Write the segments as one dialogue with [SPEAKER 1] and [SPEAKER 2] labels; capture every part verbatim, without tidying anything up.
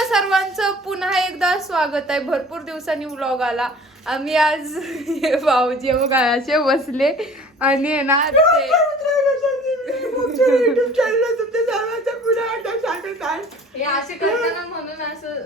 [SPEAKER 1] तुमच्या सर्वांचं पुन्हा एकदा स्वागत आहे. भरपूर दिवसांनी व्लॉग आला. आम्ही आज भाऊजी बघा असे बसले आणि आहे ना ते हे असे करताना म्हणून असं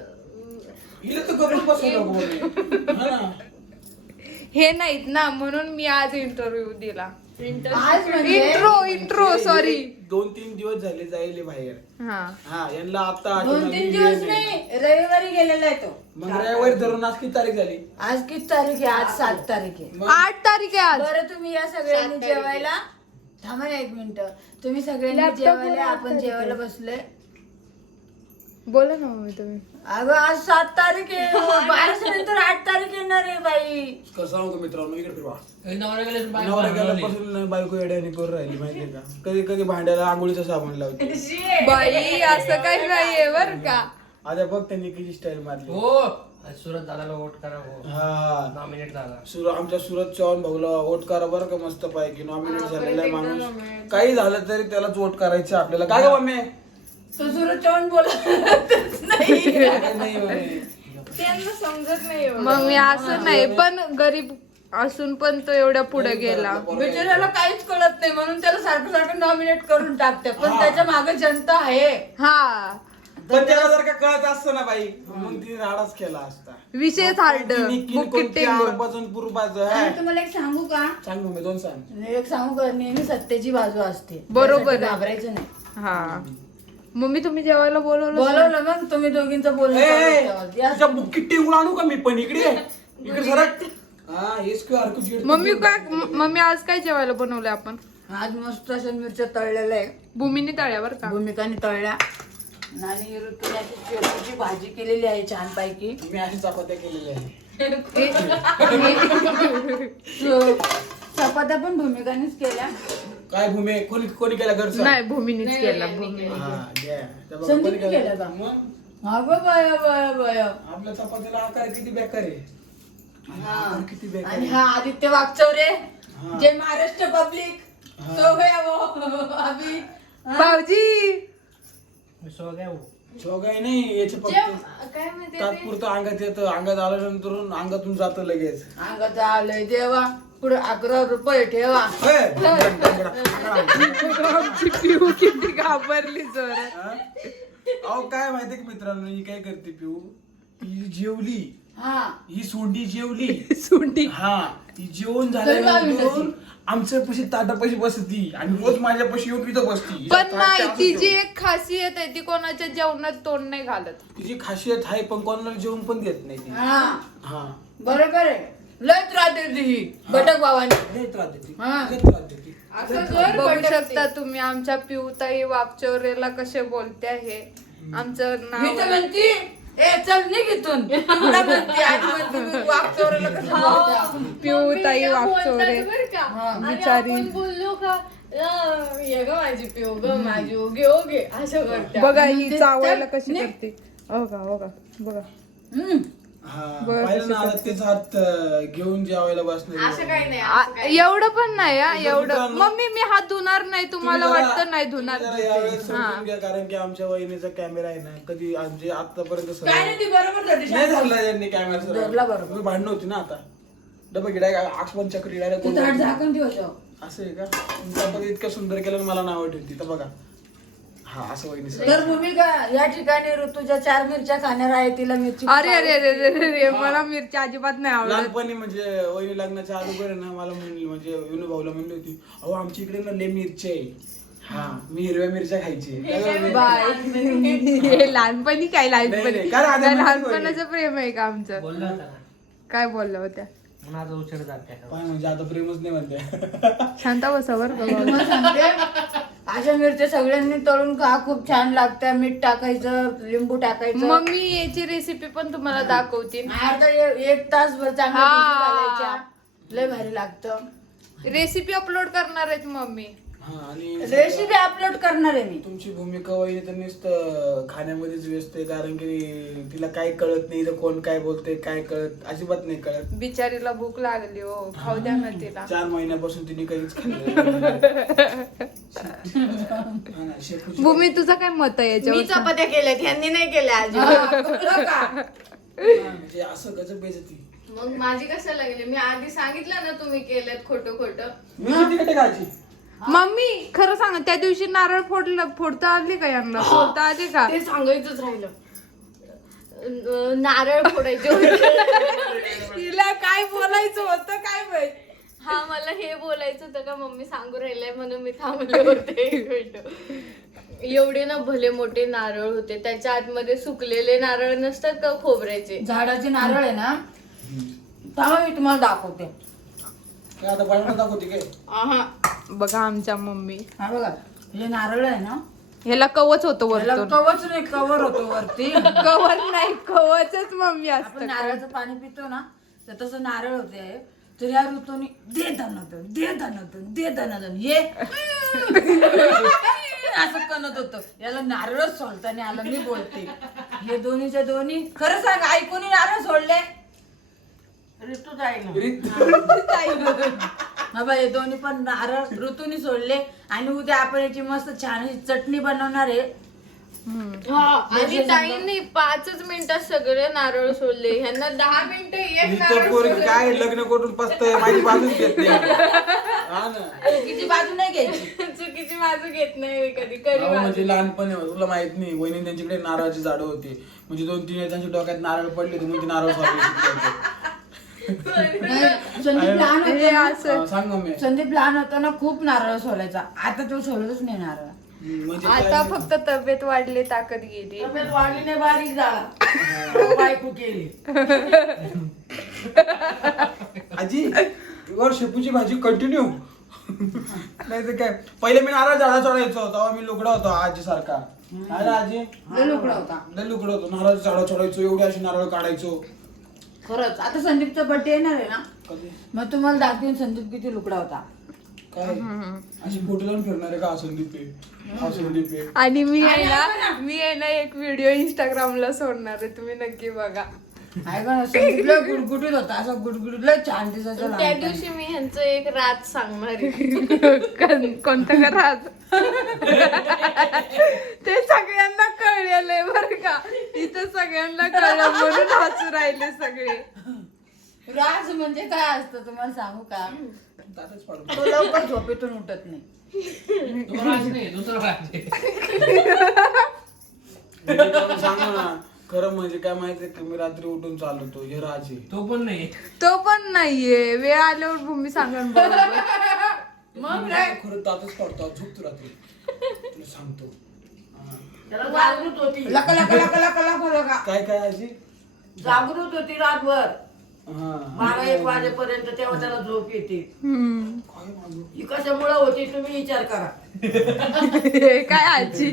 [SPEAKER 1] हे नाहीत ना म्हणून मी आज इंटरव्ह्यू दिला. इंट्रो इंट्रो सॉरी
[SPEAKER 2] दोन तीन दिवस झाले जायले बाहेर.
[SPEAKER 1] हा
[SPEAKER 2] हा यांना आता
[SPEAKER 3] दोन तीन दिवस नाही रविवारी गेलेला आहे तो.
[SPEAKER 2] मग रविवारी धरून आज किती तारीख झाली?
[SPEAKER 3] आज किती तारीख आहे? आज सात तारीख आहे.
[SPEAKER 1] आठ तारीख आहे आज.
[SPEAKER 3] बरं तुम्ही या सगळ्यांनी जेवायला थांबा ना एक मिनिट. तुम्ही सगळ्यांनी जेवायला आपण जेवायला बसलोय.
[SPEAKER 1] बोला ना मम्मी तुम्ही.
[SPEAKER 3] अगं आज सात तारीख आहे. बाराशे नंतर आठ तारीख येणार आहे बाई.
[SPEAKER 2] कसं सांगतो मित्रांनो इकडे फिरवा. नवरा गेल्यापासून बायको येड्याने करून राहिली माहितीये का. कधी कधी भांड्याला आंघोळीचं साबण लावते.
[SPEAKER 1] बाई असं काही नाहीये बर का.
[SPEAKER 2] आता बघ त्यांनी किती स्टाईल मारली.
[SPEAKER 4] हो सुरत दादाला वोट करा. हो
[SPEAKER 2] हा
[SPEAKER 4] नॉमिनेट झाला.
[SPEAKER 2] सुर आमच्या सुरत चव्हाण भाऊला वोट करा बरं का. मस्त पैकी नॉमिनेट झालेला आहे माणूस. काही झालं तरी त्यालाच वोट करायचं आपल्याला. काय ग मम्मी?
[SPEAKER 3] तो सुरत चव्हाण बोलत नाही.
[SPEAKER 2] नाही म्हणे.
[SPEAKER 3] त्यांना समजत नाही.
[SPEAKER 1] मग मी असं नाही पण गरीब असून पण तो एवढ्या पुढे गेला.
[SPEAKER 3] बिचाऱ्याला काहीच कळत नाही म्हणून त्याला सारखं सारखं नॉमिनेट करून टाकते. पण त्याच्या मागे जनता आहे.
[SPEAKER 1] हा
[SPEAKER 2] पण त्याला जर का कळत असतं ना बाई मग तिने राडाच केला असता.
[SPEAKER 1] विषय हार्ड बुकिट टेंगो.
[SPEAKER 2] बाजून पूर्व बाजू
[SPEAKER 3] आणि
[SPEAKER 2] आहे.
[SPEAKER 3] तुम्हाला एक सांगू का?
[SPEAKER 2] सांग मम्मी दोन सांग.
[SPEAKER 3] एक सांगू का? नेहमी सत्तेची बाजू असते.
[SPEAKER 1] बरोबर आहे.
[SPEAKER 3] त्यासाठी घाबरायचं नाही.
[SPEAKER 1] हा मम्मी तुम्ही जेवायला बोलवलं.
[SPEAKER 3] बोलवलं मग तुम्ही दोघींचं बोलणं चालू ठेवा. या.
[SPEAKER 2] तुझ्या बुक्कीत टेंगून आणू का मी पण इकडे इकडे सरक. हा हेच किंवा अर्क जीड.
[SPEAKER 1] मम्मी काय मम्मी आज काय जेवायला बनवलंय आपण?
[SPEAKER 3] आज मस्त अशा मिरच्या तळलेल्या आहे.
[SPEAKER 1] भूमीने तळ्यावर का?
[SPEAKER 3] भूमिकाने तळल्या आणि ऋतूने अशी शेपूची भाजी केलेली आहे छान पैकी.
[SPEAKER 2] मी अशी चपात्या केलेल्या आहे.
[SPEAKER 3] चपात्या पण भूमिकानेच केल्या.
[SPEAKER 2] काय भूमी कोणी कोणी केला घरचा?
[SPEAKER 1] नाही भूमीनेच केला. भूमी
[SPEAKER 2] हा द्या. त्या बघा,
[SPEAKER 3] संदीप
[SPEAKER 2] कोणी
[SPEAKER 3] केला का?
[SPEAKER 2] मग
[SPEAKER 3] अगं बाय बाय बाय.
[SPEAKER 2] आपल्या चपातीला आकार किती बेकार आहे. आकार किती बेकार
[SPEAKER 3] आणि
[SPEAKER 2] आहे.
[SPEAKER 3] हा आदित्य वागचौरे
[SPEAKER 2] हा.
[SPEAKER 3] जे महाराष्ट्र पब्लिक
[SPEAKER 2] हा.
[SPEAKER 3] सो गया वो अभी.
[SPEAKER 1] भाऊजी
[SPEAKER 4] सो काय हो
[SPEAKER 2] शोगाई नाही याचे फक्त
[SPEAKER 1] काय म्हणते
[SPEAKER 2] तात्पुरतं अंगात येतं. अंगात आल्यानंतर अंगातून जातं लगेच.
[SPEAKER 3] अंगात आलंय देवा पुढे अकरा रुपये ठेवा.
[SPEAKER 2] होय.
[SPEAKER 1] आमची पिऊ किती घाबरली जोरात.
[SPEAKER 2] हा? अहो काय माहितीये की मित्रांनो ही काय करते पिऊ. ही जेवली
[SPEAKER 3] हा
[SPEAKER 2] ही सोंडी जेवली.
[SPEAKER 1] सुंडी
[SPEAKER 2] हा ती जेवण
[SPEAKER 3] तरी बावीस
[SPEAKER 2] झाल्यानंतर
[SPEAKER 3] होती.
[SPEAKER 2] आमच्या पशी ताटापाशी बसती आणि रोज माझ्या पशी येऊन इथं बसती.
[SPEAKER 1] पण नाही तिची एक खासियत आहे ती कोणाच्या जेवणात तोंड नाही घालत.
[SPEAKER 2] तिची खासियत आहे पण कोणाला जेवण पण देत नाही ती.
[SPEAKER 3] हा
[SPEAKER 2] हा
[SPEAKER 3] बरोबर आहे. लय त्रास देते ही बटक बाबांनी.
[SPEAKER 2] लय त्रास देते.
[SPEAKER 3] हा.
[SPEAKER 2] लय त्रास देते.
[SPEAKER 3] असं जर
[SPEAKER 1] बघू
[SPEAKER 3] बटक
[SPEAKER 1] शकता तुम्ही आमच्या पिऊताई वागचौरेला कसे बोलते आहे. आमचं
[SPEAKER 3] मी
[SPEAKER 1] नाव
[SPEAKER 3] तर म्हणती ए चल निघ इथून. तुला म्हणते आणि म्हणते मी वागचौरेला कसं बोलते.
[SPEAKER 1] पिऊताई वागचौरे बिचारी.
[SPEAKER 5] आपण बोललो का अं, ये ग माझी पिऊ ग माझी ओगे ओगे असं करते.
[SPEAKER 1] बघा ही
[SPEAKER 3] ते-
[SPEAKER 1] चावायला
[SPEAKER 3] ते-
[SPEAKER 1] कशी
[SPEAKER 3] नाही.
[SPEAKER 1] करते. हो का हो का बघा.
[SPEAKER 3] हम्म.
[SPEAKER 2] हा
[SPEAKER 1] बरं,
[SPEAKER 2] पाहिलं ना
[SPEAKER 1] तशी
[SPEAKER 2] आता तेच हात अं, घेऊन जेवायला बसणार.
[SPEAKER 5] असं काही नाही
[SPEAKER 1] आ-
[SPEAKER 5] असं काही
[SPEAKER 1] एवढं पण नाही हा
[SPEAKER 2] तुझं
[SPEAKER 1] एवढं.
[SPEAKER 2] मित्रांनो-
[SPEAKER 1] मम्मी मी हात धुणार नाही तुम्हाला
[SPEAKER 2] तुम्ही जरा-
[SPEAKER 1] वाटतं नाही धुणार.
[SPEAKER 2] तुम्ही जरा यावेळेस
[SPEAKER 1] हा
[SPEAKER 2] समजून घ्या कारण की आमच्या वहिनीचा कॅमेरा आहे ना कधी म्हणजे आतापर्यंत
[SPEAKER 3] काय
[SPEAKER 2] सगळं
[SPEAKER 3] नाही ती बरोबर करते.
[SPEAKER 2] नाही धरला त्यांनी कॅमेरा
[SPEAKER 3] धरला बरोबर.
[SPEAKER 2] तुम्ही भांडण होती ना आता डबा गिडाय आक्षपण चक्री डायरेक्ट
[SPEAKER 3] तू ताट झाकून ठेव जाऊ.
[SPEAKER 2] असं आहे का तुमच्या पद्धती इतकं सुंदर केलं आणि मला नाव ठेवती तर बघा. हा असं वहिनी सांग.
[SPEAKER 3] तर भूमिका या ठिकाणी ऋतूच्या चार मिरच्या खाणार आहे. तिला मिरची
[SPEAKER 1] अरे अरे अरे अरे अरे अरे, मला मिरची अजिबात नाही आवडत.
[SPEAKER 2] लहानपणी म्हणजे वहिनी लग्नाच्या अगोदर आहे ना मला म्हणली म्हणजे विनू भाऊला म्हणली होती अहो आमच्या इकडे ना लय मिरची आहे. हा मी हिरव्या मिरच्या खायची.
[SPEAKER 1] बाय हे लहानपणी काय
[SPEAKER 2] नाही,
[SPEAKER 1] लहानपणी
[SPEAKER 2] नाही. काय राहते
[SPEAKER 1] काय
[SPEAKER 2] माहिती
[SPEAKER 1] लहानपणाचं प्रेम आहे का आमचं?
[SPEAKER 4] बोलला होता ना
[SPEAKER 1] काय बोलल्या होत्या?
[SPEAKER 4] माझा उचड जाते.
[SPEAKER 2] काय म्हणजे आता प्रेमच नाही म्हणते.
[SPEAKER 1] शांता बसा बरं का
[SPEAKER 3] मी
[SPEAKER 1] बाबा.
[SPEAKER 3] तुम्हाला सांगते अशा मिरच्या सगळ्यांनी तळून खा. खूप छान लागतं. मीठ टाकायचं लिंबू टाकायचं.
[SPEAKER 1] मम्मी याची रेसिपी पण तुम्हाला दाखवतील.
[SPEAKER 3] आता ए- एक तास भर चांगलं
[SPEAKER 1] हा.
[SPEAKER 3] भिजू घालायच्या. लय भारी लागतं.
[SPEAKER 1] रेसिपी अपलोड करणार आहेत मम्मी.
[SPEAKER 2] हा आणि
[SPEAKER 3] रेसिपी अपलोड करणार आहे मी.
[SPEAKER 2] तुमची भूमिका वहिनी तर नुसतं खाण्यामध्येच व्यस्त आहे, कारण की तिला काय कळत नाही, तर कोण काय बोलते काय कळत अजिबात नाही कळत.
[SPEAKER 1] बिचारीला भूक लागली हो, खाऊ द्या ना तिला.
[SPEAKER 2] चार महिन्यापासून तिने काहीच खाल्लं नाही. हा ना, शेपूची-
[SPEAKER 1] भूमी तुझं काय मत आहे
[SPEAKER 5] मी
[SPEAKER 1] याच्यावर?
[SPEAKER 5] चपात्या केल्यात ह्यांनी नाही केल्या आजी.
[SPEAKER 2] हा, म्हणजे असं गजब बेइज्जती.
[SPEAKER 5] मग माझी कसं लागली? मी आधी सांगितलं ना तुम्ही केल्यात खोटं खोटं.
[SPEAKER 2] मी किती कडे खायची?
[SPEAKER 1] मम्मी खरं सांग, त्या दिवशी नारळ फोडलं फोडता आली का यांना? फोडता आली का?
[SPEAKER 5] ते सांगायचंच राहिलं. अं, नारळ फोडायचे होते.
[SPEAKER 1] तिला काय बोलायचं होतं काय माहित.
[SPEAKER 5] हा मला हे बोलायचं होतं का मम्मी सांगू राहिलंय म्हणून मी थांबले होते एक मिनिट. एवढे ना भले मोठे नारळ होते, त्याच्या आतमध्ये सुकलेले नारळ नसतात का खोबऱ्याचे.
[SPEAKER 3] झाडाचे नारळ आहे ना, थांबा मी तुम्हाला दाखवते.
[SPEAKER 2] काय आता बनवून दाखवते काय?
[SPEAKER 5] आहा.
[SPEAKER 1] बघा आमच्या मम्मी,
[SPEAKER 3] हा बघा, हे नारळ आहे ना,
[SPEAKER 1] ह्याला कवच होतं
[SPEAKER 3] त्याला
[SPEAKER 1] वरतून.
[SPEAKER 3] कवच नाही, कवर होतो वरती.
[SPEAKER 1] कवर नाही, कवचच मम्मी
[SPEAKER 3] आपण
[SPEAKER 1] असतं.
[SPEAKER 3] नारळाचं पाणी पितो ना, तर तसं नारळ होते. तर या ऋतूनी दे धनादन, दे धनादन, दे धनादन, हे असं कणत होतं. याला नारळच सोडताना आलं, मी बोलते. हे दोन्हीच्या दोन्ही खरं सांग, ऐकून नारळ सोडले ऋतू जाईल. हा बाई, हे दोन्ही पण नारळ ऋतूनी सोडले. आणि उद्या आपण याची मस्त छान अशी चटणी बनवणार आहे.
[SPEAKER 5] हा, आणि ताईंनी पाचच मिनिटात सगळे नारळ सोडले. ह्यांना दहा मिनिटं एक नारळ
[SPEAKER 2] इथं पोरगी
[SPEAKER 5] सोडलं.
[SPEAKER 2] काय लग्न करून पसतंय, माझी बाजूच घेत नाही. हा ना.
[SPEAKER 3] चुकीची बाजू नाही घ्यायची.
[SPEAKER 5] चुकीची बाजू घेत नाही कधी कधी
[SPEAKER 2] अहो,
[SPEAKER 5] बाजू.
[SPEAKER 2] म्हणजे लहानपणी तुला माहित नाही, वहिनी त्यांच्याकडे नारळाची झाडं होती. म्हणजे दोन तीन त्यांच्या डोक्यात नारळ पडले तर म्हणजे नारळ सोडायचे.
[SPEAKER 3] नाही, संदीप लहान
[SPEAKER 1] हे
[SPEAKER 3] होता ना,
[SPEAKER 1] असं
[SPEAKER 2] सांग मम्मी.
[SPEAKER 3] संदीप लहान होताना खूप नारळ सोलायचा. आता तो सोडतच नाही नारळ.
[SPEAKER 2] म्हणजे
[SPEAKER 1] आता
[SPEAKER 2] काय-
[SPEAKER 1] फक्त तब्येत वाढली, ताकद गेली.
[SPEAKER 3] तब्येत वाढली नाही, बारीक झाला. बायको केली.
[SPEAKER 2] आजी वर शेपूची भाजी कंटिन्यू. नाही तर काय, पहिले मी नारळ झाडा चढायचो, तेव्हा मी लुकडा होतो आजी सारखा. आहे ना आजी?
[SPEAKER 3] लय लुकडा होता.
[SPEAKER 2] लय लुकडा होतो, नारळ झाडा चढायचो, एवढे असे नारळ काढायचो.
[SPEAKER 3] खरंच. आता संदीपचा बर्थडे येणार आहे ना,
[SPEAKER 2] कधी
[SPEAKER 3] मग तुम्हाला दाखवीन संदीप किती लुकडा होता.
[SPEAKER 2] काय अशी फोटो लावून फिरणार आहे का? हा संदीप आहे, हा संदीप आहे.
[SPEAKER 1] आणि मी आहे ना मी आहे ना एक व्हिडिओ इंस्टाग्रामला सोडणार आहे, तुम्ही नक्की बघा.
[SPEAKER 3] आहे का ना, संदीप लय गुडगुडीत होता. असं गुडगुडीत लय छान दिसायचं
[SPEAKER 5] त्या
[SPEAKER 3] लहानपणी.
[SPEAKER 5] दिवशी मी ह्यांचं एक रात सांगणार आहे.
[SPEAKER 1] कोण- कोणतं घरात? ते सगळ्यांना कळलेलं आहे बरं का, इथं सगळ्यांना कळलं म्हणून हसू राहिले सगळे.
[SPEAKER 3] राज म्हणजे काय असतं तुम्हाला सांगू का?
[SPEAKER 2] दातच पाडून.
[SPEAKER 3] तो लवकर झोपेतून उठत नाही.
[SPEAKER 4] तो राज नाही, दुसरा राज आहे.
[SPEAKER 2] म्हणजे त्याला सांगा ना, खरं म्हणजे काय माहितीये का, मी रात्री उठून चालवतो, हे राज आहे.
[SPEAKER 4] तो पण नाही.
[SPEAKER 1] तो पण नाहीये, वेळ आल्यावर भूमी सांगून बरोबर.
[SPEAKER 3] मग काय?
[SPEAKER 2] खरं दातच पाडतो, आज झोपतो रात्री, तुला सांगतो. हा.
[SPEAKER 3] त्याला जागृत होती. लका लका लका लका लका लका.
[SPEAKER 2] काय काय आजी?
[SPEAKER 3] जागृत होती रातभर
[SPEAKER 2] हा.
[SPEAKER 3] बारा एक वाजेपर्यंत. तेव्हा त्याला झोप येते.
[SPEAKER 1] हम्म.
[SPEAKER 2] काय मागू?
[SPEAKER 3] ही कशामुळे होती तुम्ही विचार करा.
[SPEAKER 1] हे काय आजी?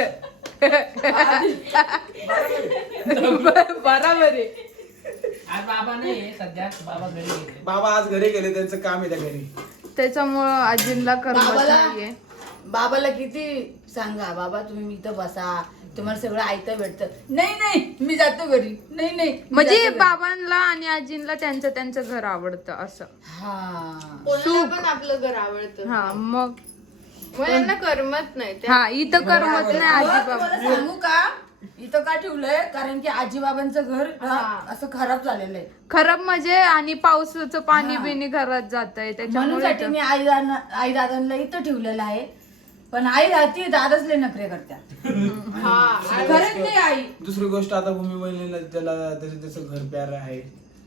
[SPEAKER 1] बराबर आहे.
[SPEAKER 4] आज बाबा नाही सध्या, बाबा घरी गेले.
[SPEAKER 2] बाबा आज घरी गेले, त्यांचं काम आहे त्या घरी.
[SPEAKER 1] त्याच्यामुळं आजींना करमत
[SPEAKER 3] बाबाला
[SPEAKER 1] नाहीये.
[SPEAKER 3] बाबाला किती सांगा, बाबा तुम्ही इथं बसा, तुम्हाला सगळं ऐकतं भेटतं. नाही नाही मी जातो घरी. नाही नाही मी
[SPEAKER 1] म्हणजे
[SPEAKER 3] जातो घरी.
[SPEAKER 1] बाबांना आणि आजींना त्यांचं त्यांचं घर आवडतं असं.
[SPEAKER 3] हा.
[SPEAKER 5] कोणाला पण आपलं घर आवडतं.
[SPEAKER 1] हा मग
[SPEAKER 5] मग यांना करमत नाही ते.
[SPEAKER 1] हा इथं करमत नाही आजी
[SPEAKER 3] अहो,
[SPEAKER 1] बाबा.
[SPEAKER 3] तुम्हाला सांगू का, इथं का ठेवलंय, कारण की आजीबाबांचं घर ना, असं खराब झालेलं आहे.
[SPEAKER 1] खराब म्हणजे आणि पावसाचं पाणी बिनी घरात जात आहे,
[SPEAKER 3] म्हणून
[SPEAKER 1] त्याच्यामुळे
[SPEAKER 3] साठी मी आई आई दादांना इथं ठेवलेलं आहे. पण आई राहती, दादाच लय नखरे करत्या.
[SPEAKER 5] हा.
[SPEAKER 3] खरंच नाही आई.
[SPEAKER 2] दुसरी गोष्ट, आता भूमी बहिणीला त्याला त्याचं त्याचं घर प्यार आहे.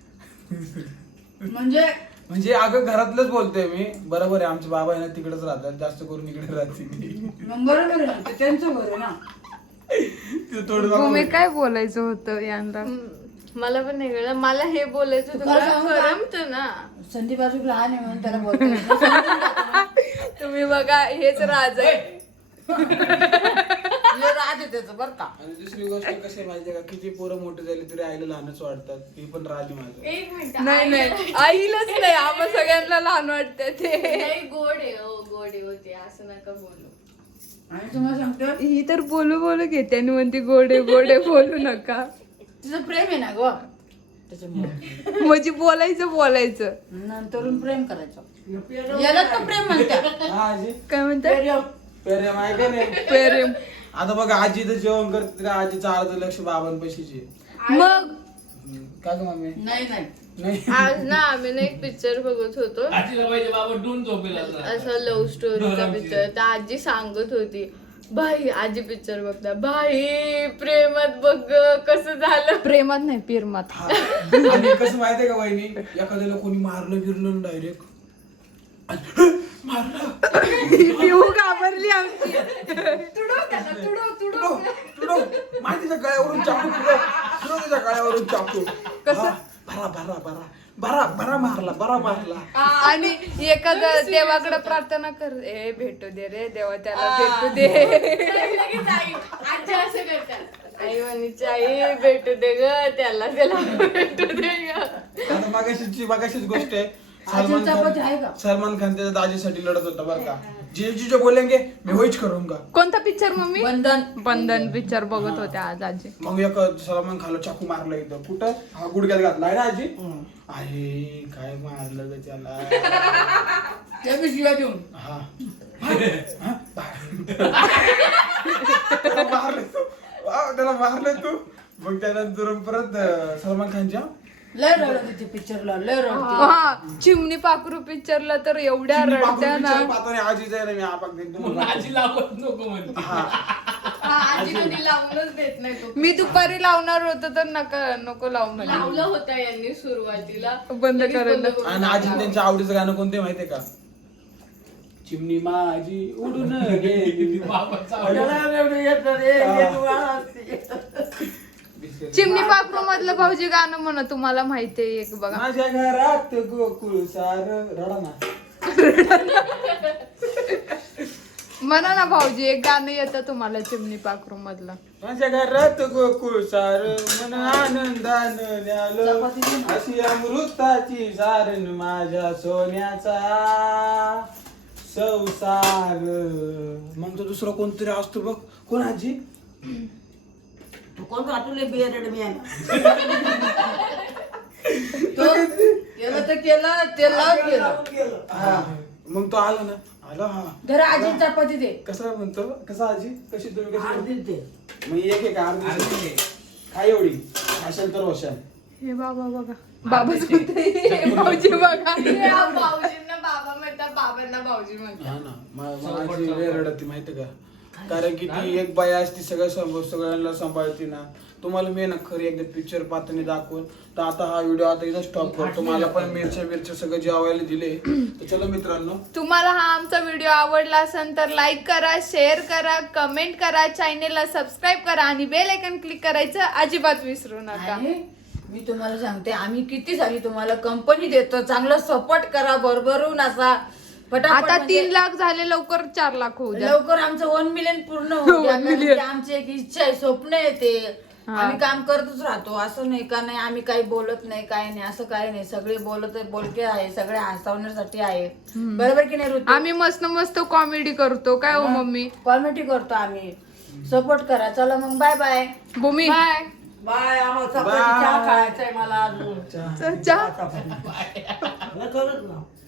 [SPEAKER 3] म्हणजे
[SPEAKER 2] म्हणजे अगं घरातलंच बोलतोय मी, बरोबर आहे. आमचे बाबा आहे ना तिकडेच राहतात, जास्त करून इकडे राहतील.
[SPEAKER 3] मग बरोबर आहे ना, ते त्यांचं घर आहे ना.
[SPEAKER 2] तिथं थोडं
[SPEAKER 1] भूमी
[SPEAKER 2] बघा.
[SPEAKER 1] काय बोलायचं होतं यांना?
[SPEAKER 5] हम्म. मला पण नाही कळलं. मला हे बोलायचं होतं,
[SPEAKER 3] तुला
[SPEAKER 5] मला
[SPEAKER 3] सांगू का?
[SPEAKER 5] करमतं ना.
[SPEAKER 3] संदीप अजून लहान आहे म्हणून त्याला बोलता येत नाही. समजून जातो ना.
[SPEAKER 1] तुम्ही बघा, हेच राज आहे.
[SPEAKER 3] हे राज आहे त्याचं बरं का.
[SPEAKER 2] आणि दुसरी गोष्ट कशी आहे माहितीये का, किती पोरं मोठे झाली तरी आईला लहानच वाटतात. ही पण राहिली माझं.
[SPEAKER 5] एक मिनिट
[SPEAKER 1] नाही नाही आईलाच नाही आम्हा सगळ्यांना लहान वाटतं ते.
[SPEAKER 5] नाही गोड आहे हो गोड आहे होते असं नका बोलू.
[SPEAKER 3] आणि तुम्हाला सांगतो
[SPEAKER 1] ही तर बोलू बोलू घेते आणि म्हणते गोडे गोडे बोलू नका.
[SPEAKER 3] तिचं प्रेम आहे ना ग त्याच्यामुळे
[SPEAKER 1] म्हणजे बोलायचं बोलायचं.
[SPEAKER 3] नंतरून प्रेम करायचं याला तर प्रेम म्हणतात.
[SPEAKER 2] हा आजी
[SPEAKER 1] काय म्हणतात
[SPEAKER 3] प्रेम.
[SPEAKER 2] पेरे माहिती नाही.
[SPEAKER 1] प्रेम.
[SPEAKER 2] आता बघा आजी तर जेवण करते तरी आजीचं अर्ध लक्ष बाबांपाशीच आहे.
[SPEAKER 1] मग
[SPEAKER 2] का ग मम्मी?
[SPEAKER 3] नाही नाही
[SPEAKER 2] नाही
[SPEAKER 5] आज ना आम्ही ना एक पिक्चर बघत होतो
[SPEAKER 4] आजीला पाहिजे बाबा डून झोपेल असं.
[SPEAKER 5] असं लव्ह स्टोरीचा पिक्चर. तर आजी सांगत होती भाई आजी पिक्चर बघता भाई प्रेमात बघ कसं झालं.
[SPEAKER 1] प्रेमात नाही पिरमात.
[SPEAKER 2] हा. आणि कसं माहितीये का वहिनी, एखाद्याला कोणी मारलं बिरलं डायरेक्ट मारलं
[SPEAKER 1] पिऊ घाबरली आमची.
[SPEAKER 2] तुडव तुडव माहितीच्या गळ्यावरून चाकू तुडव तुडव त्याच्या गळ्यावरून चाकू.
[SPEAKER 1] कसं?
[SPEAKER 2] हा, भरा भरा भरा भरा भरा मारला बरा मारला.
[SPEAKER 1] आणि एखादा देवाकडे प्रार्थना कर ए भेटू दे रे देवा त्याला भेटू दे.
[SPEAKER 5] लगेच आई आजी असं करतात आई म्हणीची आई भेटू दे ग त्याला त्याला भेटू दे ग.
[SPEAKER 2] आता मागाशीची मागाशीच गोष्ट आहे.
[SPEAKER 3] आजीला
[SPEAKER 2] सलमान
[SPEAKER 3] चपाती आहे का?
[SPEAKER 2] खान सलमान खान त्याच्या दाजीसाठी लढत होता बरं का. जे जे जो बोलेंगे मैं वहीच करूंगा.
[SPEAKER 1] कोणता picture mummy?
[SPEAKER 3] Bandhan.
[SPEAKER 1] Bandhan picture बघत होते आज आजी.
[SPEAKER 2] मग एक सलमान खानला चाकू मारला एकदम कुठं हा गुडघ्यात घातला आहे ना आजी. अरे काय मारलं ग त्याला.
[SPEAKER 3] त्या बी शिव्या देऊन
[SPEAKER 2] हा हा? त्याला मारलं तू वाव, त्याला मारलं तू. मग त्यानंतर परत अं, सलमान खानच्या
[SPEAKER 3] लय रडत होती पिक्चरला लय रडते.
[SPEAKER 1] हा चिमणी पाखरू पिक्चरला तर एवढ्या
[SPEAKER 2] चिमणी पाखरू
[SPEAKER 1] रडत्या ना.
[SPEAKER 2] picture पाहताना आजीच आहे ना मी आपाक देतो
[SPEAKER 4] मग आजी लावत नको म्हणते.
[SPEAKER 2] हा
[SPEAKER 5] हा, आजी कधी लावूनच देत नाही तो.
[SPEAKER 1] मी दुपारी लावणार होतं तर नका नको लावू म्हणजे.
[SPEAKER 5] लावलं होता यांनी सुरुवातीला
[SPEAKER 1] बंद
[SPEAKER 5] लगेच
[SPEAKER 1] करायला.
[SPEAKER 5] करून
[SPEAKER 2] आणि आजी त्यांच्या आवडीचं गाणं कोणते माहितीये का? चिमणी माझी उडून गेली.
[SPEAKER 4] बाबाचा
[SPEAKER 3] त्याला एवढं येतं रे,
[SPEAKER 2] हा.
[SPEAKER 3] लेकरू असते.
[SPEAKER 1] चिमणी पाखरू मधलं भाऊजी गाणं म्हणा तुम्हाला माहितीये एक बघा.
[SPEAKER 2] माझ्या घरात गोकुळ सार रडा ना.
[SPEAKER 1] म्हणा ना भाऊजी एक गाणं येतं तुम्हाला चिमणी पाखरू मधलं.
[SPEAKER 2] माझ्या घरात गोकुळ सार मन आनंदानं न्यालं अशी अमृताची सारण माझ्या सोन्याचा संसार. मग तो दुसरा कोणतरी असतो बघ. कोण आजी?
[SPEAKER 3] तू कोण राहतुले बिअर्ड मॅन तो केलं तर केलं त्याला केलं.
[SPEAKER 2] हा. मग तो आला ना आला हा
[SPEAKER 3] धर आजी चपाती दे.
[SPEAKER 2] कसा म्हणतो कसा आजी कशी तुम्ही कशी
[SPEAKER 3] अर्धी दे.
[SPEAKER 2] मग एक एक अर्धी
[SPEAKER 4] आजी
[SPEAKER 2] काय एवढी भाषण तर रोशन.
[SPEAKER 1] हे बाबा बघा बाबाच म्हणते भाऊजी बघा.
[SPEAKER 5] या भाऊजींना बाबा म्हणतात बाबांना भाऊजी म्हणतात.
[SPEAKER 2] हा ना म- म- आजी लय रडती माहिती का. कारण की ती एक बाई असती सगळं सांभाळ सगळ्यांना सांभाळती ना. तुम्हाला मी ना खरी एकदा पिक्चर पाहताना दाखवून तर आता हा व्हिडिओ आता इथं स्टॉप करतो. मला पण मिरच्या मिरच्या सगळं जेवायला दिले. तर चला मित्रांनो
[SPEAKER 1] तुम्हाला हा आमचा व्हिडिओ आवडला असेल तर लाईक करा शेअर करा कमेंट करा चॅनेलला सबस्क्राईब करा आणि बेल आयकॉन क्लिक करायचं अजिबात विसरू नका.
[SPEAKER 3] आणि मी तुम्हाला सांगते आम्ही किती सारी तुम्हाला कंपनी देतो. चांगला सपोर्ट करा भरभरून असा फटाफट.
[SPEAKER 1] आता
[SPEAKER 3] म्हणजे
[SPEAKER 1] तीन लाख झाले लवकर चार लाख होऊ द्या.
[SPEAKER 3] लवकर आमचं वन मिलियन पूर्ण होऊ द्या.
[SPEAKER 1] One
[SPEAKER 3] कारण
[SPEAKER 1] million.
[SPEAKER 3] की आमची एक इच्छा आहे स्वप्न आहे ते.
[SPEAKER 1] हा.
[SPEAKER 3] आम्ही काम करतच राहतो असं नाही का नाही आम्ही काही बोलत नाही काही नाही असं काही नाही. सगळे बोलत बोलके आहे सगळे हसवण्यासाठी आहे. बरोबर की नाही ऋतू?
[SPEAKER 1] आम्ही मस्त मस्त कॉमेडी करतो काय हो मम्मी.
[SPEAKER 3] कॉमेडी करतो आम्ही. सपोर्ट करा. चला मग bye bye
[SPEAKER 1] Bhumi
[SPEAKER 5] bye.
[SPEAKER 3] Bye. आम्हाला
[SPEAKER 2] Bye.
[SPEAKER 3] चहा खायचा आहे मला अजून.
[SPEAKER 1] चहा
[SPEAKER 3] चपाती. नाही करत ना.